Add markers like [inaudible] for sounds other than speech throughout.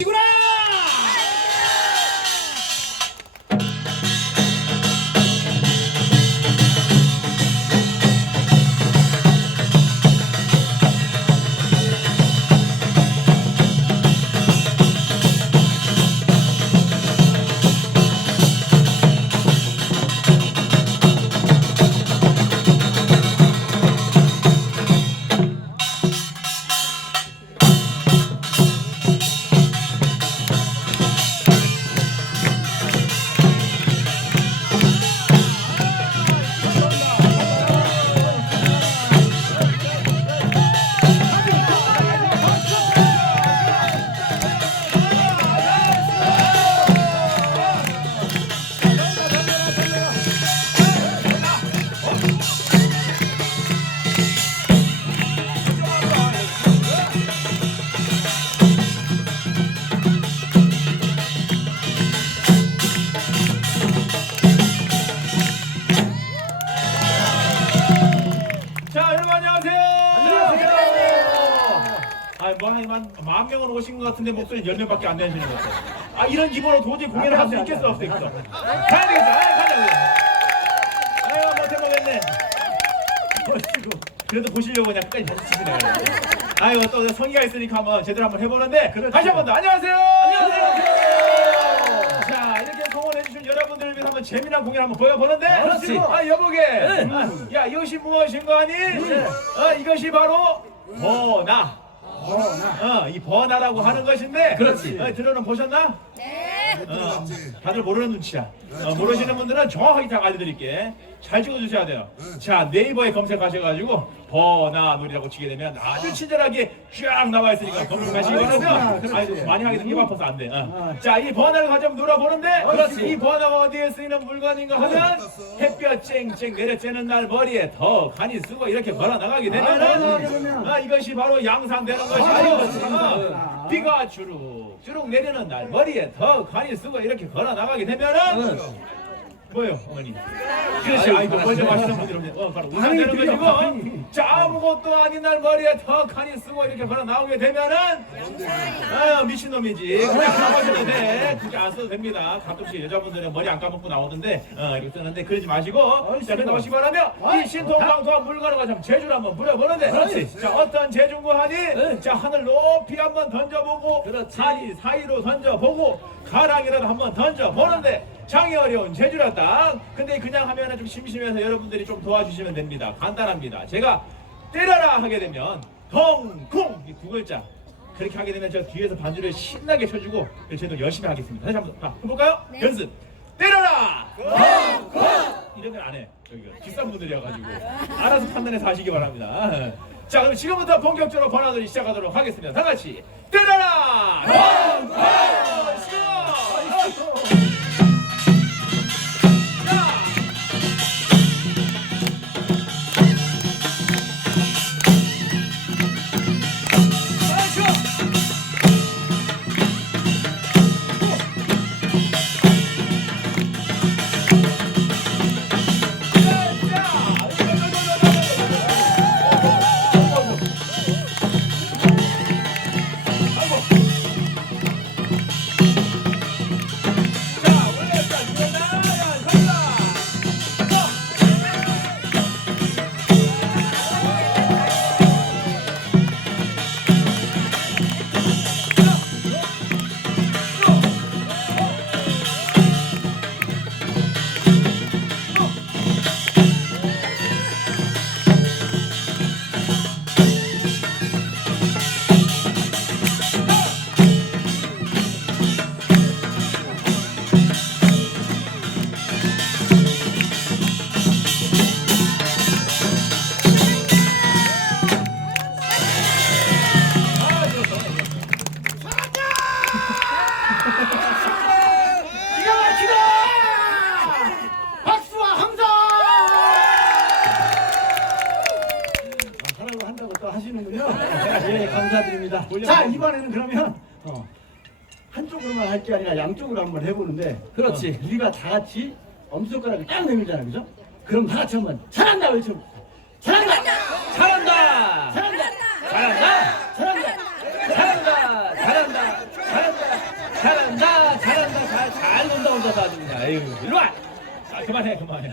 이 아, 뭐한 만 명은 오신 것 같은데 목소리 10명밖에 안 되시는 것 같아요. 아, 이런 기분으로 도저히 공연을 할 수 있겠어 없어 있어. 가야 되겠어. 아, 가자고요. 아유, 뭐 못해보겠네. 멋지고. 그래도 보시려고 그냥 끝까지 다시 치시네요. 아유, 또 성의가 있으니까 한번 제대로 한번 해보는데 다시 한번 더 안녕하세요. 안녕하세요. 자, 이렇게 공헌해주신 여러분들을 위해서 한번 재미난 공연 한번 보여보는데 그렇지. 아, 여보게. 아, 야, 이것이 무엇인가 하니? 어, 이것이 바로 번화. 어, 이 번화라고 하는 것인데 그렇지. 어, 들어는 보셨나? 네. 어, 다들 모르는 눈치야. 어, 모르시는 분들은 정확하게 딱 알려드릴게. 잘 찍어주셔야 돼요. 자 네이버에 검색하셔가지고 번화놀이라고 치게 되면 아주 친절하게 쫙 나와 있으니까 검색하시기 바라고요. 아이고 많이 하게 되면 입 아파서 안 돼. 어. 자이 번화를 가지고 놀아보는데 그렇지. 이 번화가 어디에 쓰이는 물건인가 하면 햇볕 쨍쨍 내려쬐는 날 머리에 더 간이 쓰고 이렇게 걸어 나가게 되면은 아, 이것이 바로 양상되는 것이고 어, 비가 주룩 주룩 내리는 날 머리에 더 간이 쓰고 이렇게 걸어 나가게 되면은 뭐요 어머니? 그렇지 아이고 먼저 마시는 분들은 어 바로 운상되는 것이고 자 아무것도 아닌 날 머리에 더 간이 쓰고 이렇게 걸어 나오게 되면은 아 미친놈이지. 그냥 나가셔도 돼 그렇게 안 써도 됩니다. 가끔씩 여자분들은 머리 안 감고 나오던데 어 이렇게 쓰는데 그러지 마시고. 자 그러다 마시기 바라며 이 신통방통한 물가루가 좀 제주를 한번 부려보는데. 그렇지. 자 어떤 제주고 하니 자 하늘 높이 한번 던져보고 그렇지. 다리 사이로 던져보고 가랑이라도 한번 던져보는데 장이 어려운 제주라다 근데 그냥 하면은 좀 심심해서 여러분들이 좀 도와주시면 됩니다. 간단합니다. 제가 때려라 하게 되면 덩쿵! 이 두 글자. 그렇게 하게 되면 저 뒤에서 반주를 신나게 쳐주고 저도 열심히 하겠습니다. 다시 한번 봐, 해볼까요? 네. 연습. 때려라! 덩쿵! 이러면 안해 저기가 비싼 분들이어가지고. 알아서 판단해서 하시기 바랍니다. 자 그럼 지금부터 본격적으로 번화들이 시작하도록 하겠습니다. 다 같이 때려라! 덩쿵 한쪽으로만 할 게 아니라 양쪽으로 한번 해보는데 그렇지. 어, 우리가 다 같이 엄지손가락을 딱 내밀잖아요. 그죠? 그럼 다 같이 한번 잘한다 외쳐볼게요. 잘한다! 잘한다. 잘한다! 잘한다. 잘한다! 잘한다. 잘한다. 잘한다. 잘한다 잘한다 잘, 잘 논다 혼자서 아주 그냥 아유 일로 와 아, 그만해 그만해.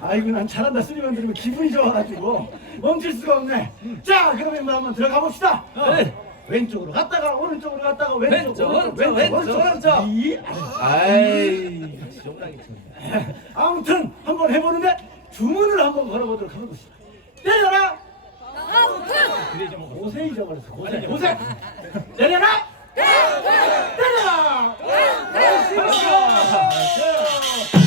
아이고 난 잘한다 소리만 들으면 기분이 좋아가지고 멈출 수가 없네. 자 그러면 뭐 한번 들어가 봅시다. 네. 왼쪽으로 갔다가 오른쪽으로 갔다가 왼쪽 왼쪽, 오른쪽 왼쪽, 왼쪽. 이, 아이 쳤네 [laughs] 아무튼 한번 해보는데 주문을 한번 걸어보도록 해보겠습니다. 내려라. 그래 좀. 고세 잊어버렸어. 고세. 고세. 내려라. 내려라. 아이고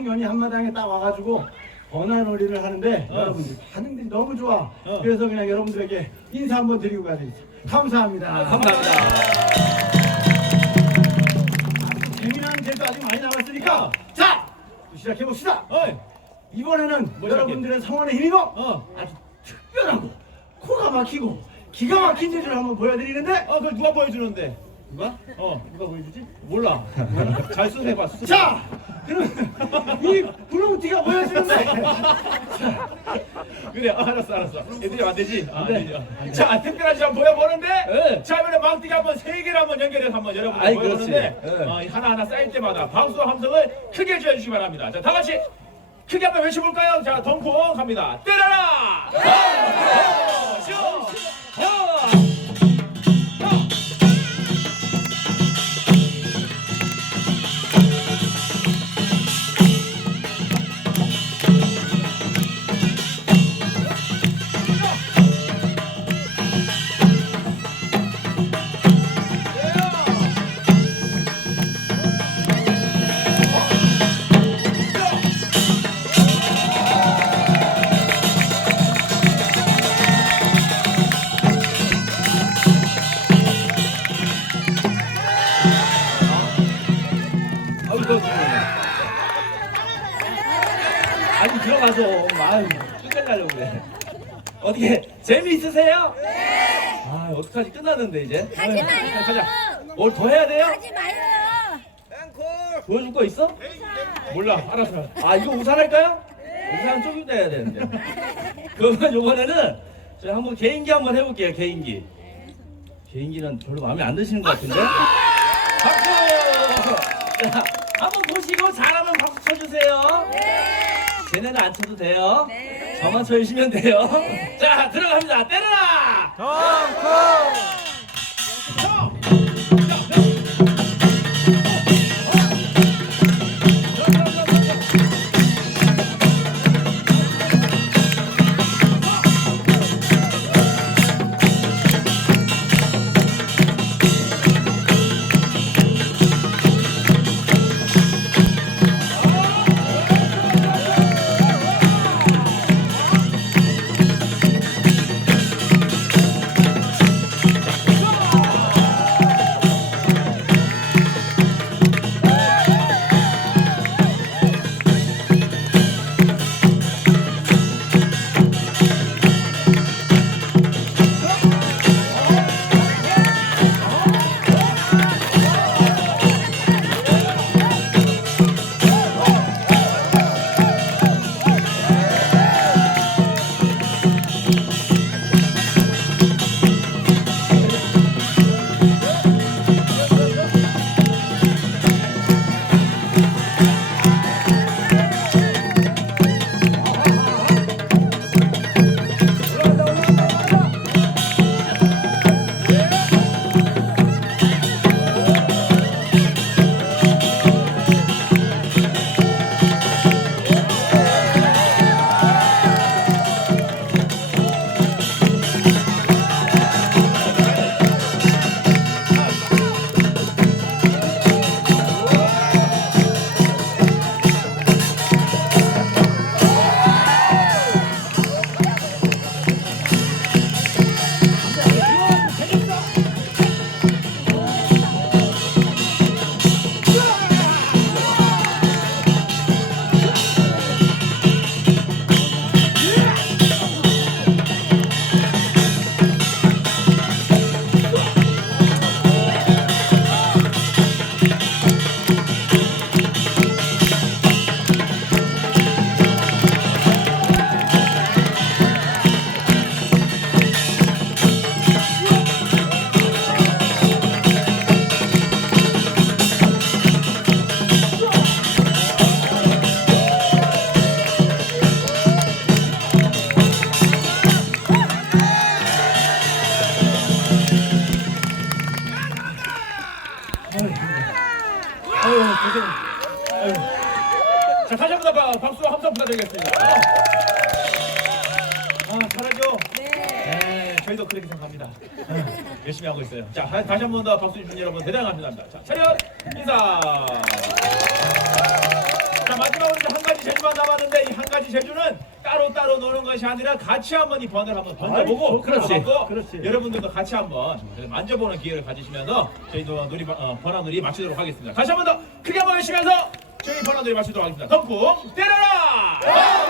전통연희 한마당에 딱 와가지고 번화놀이를 하는데 어. 여러분들 반응들이 너무 좋아. 어. 그래서 그냥 여러분들에게 인사 한번 드리고 가야 되겠어. 감사합니다. 아, 감사합니다 재미난 제도 아직 많이 남았으니까 자 시작해 봅시다. 어이. 이번에는 뭐 여러분들의 성원에 힘입어 어. 아주 특별하고 코가 막히고 기가 막힌 제주를 한번 보여드리는데 어 그걸 누가 보여주는데? 누가? 어. 누가 보여주지? 몰라. 잘 수해봐. 자, 그럼 이 블롱티가 보여주는데 그래 어, 알았어 알았어. 애들이 안 되지. 아, 안 네. 되죠. 자 특별한 시간 보여보는데. 네. 자 이번에 망띠기 한번 세 개를 한번 연결해서 한번 여러분들 아이, 보여보는데 그렇지. 네. 어, 이 하나하나 쌓일 때마다 박수와 함성을 크게 지어주시기 바랍니다. 자 다 같이 크게 한번 외쳐볼까요? 자 덩콩 갑니다. 때려라. 덩콩 어떻게 재미있으세요? 네! 아 어떡하지 끝났는데 이제 하지 마요. 가자 뭘 더 해야 돼요? 하지 마요. 보여줄 거 있어? 몰라 알았어. 아 이거 우산 할까요? 우산 조금 더 해야 되는데 그러면 요번에는 저희 한번 개인기 한번 해볼게요 개인기 개인기는 별로 마음에 안 드시는 것 같은데 박수! 자, 한번 보시고 잘하면 박수 쳐주세요 쟤네는 안 쳐도 돼요 저만 쳐주시면 돼요. 자 들어갑니다. 때려라! 고생. 있어요. 자 다- 다시 한 번 더 박수 주신 여러분 대단합니다. 자 차렷 인사. 자 마지막으로 이제 한 가지 제주만 남았는데 이 한 가지 제주는 따로 따로 노는 것이 아니라 같이 한번 이 번을 한번 던져보고 아이, 그렇지, 그렇지. 여러분들도 같이 한번 만져보는 기회를 가지시면서 저희도 놀이 어, 번화놀이 마치도록 하겠습니다. 다시 한 번 더 크게 한번 외치면서 저희 번화놀이 마치도록 하겠습니다. 덤풍 때려라!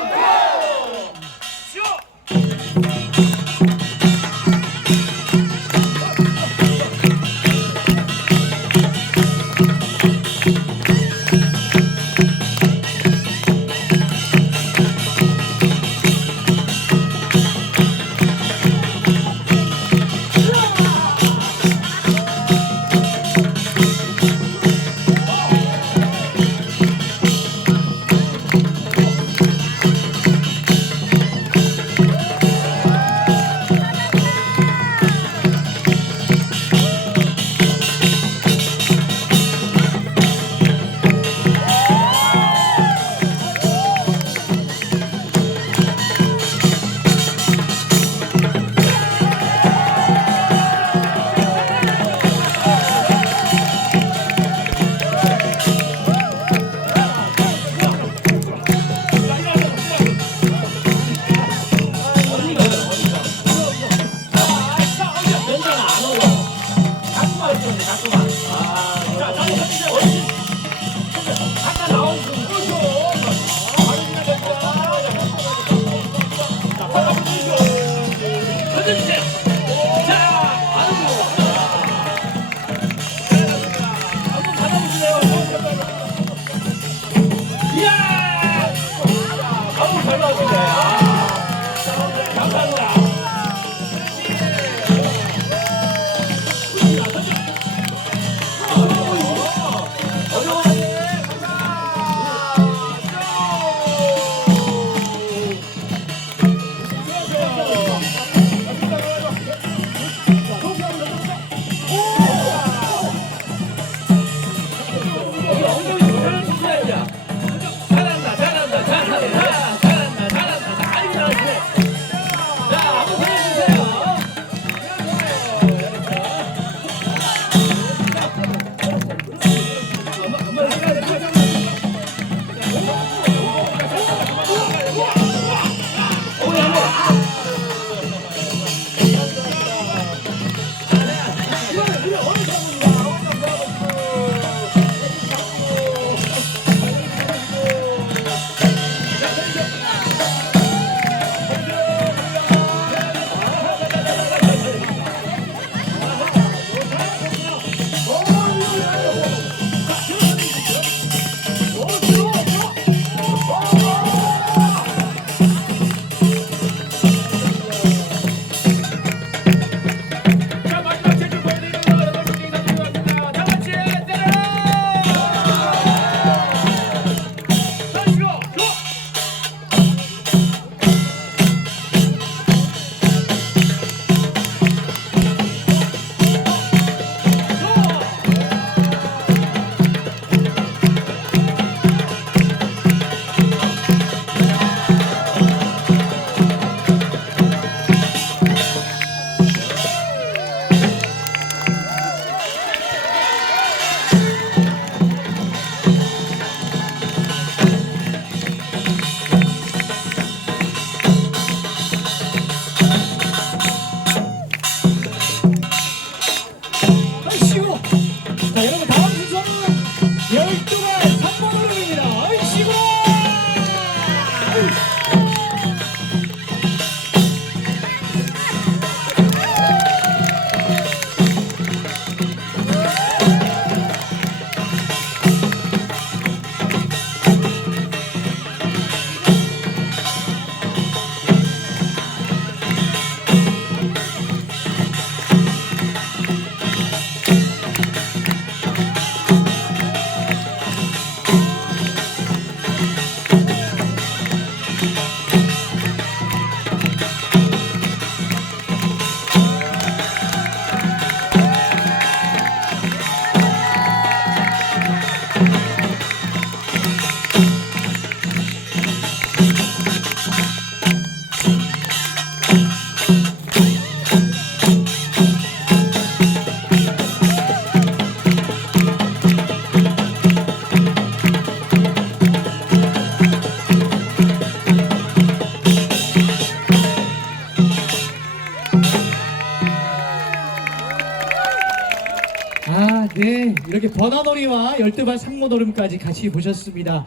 버나놀이와 열두발 상모노름까지 같이 보셨습니다.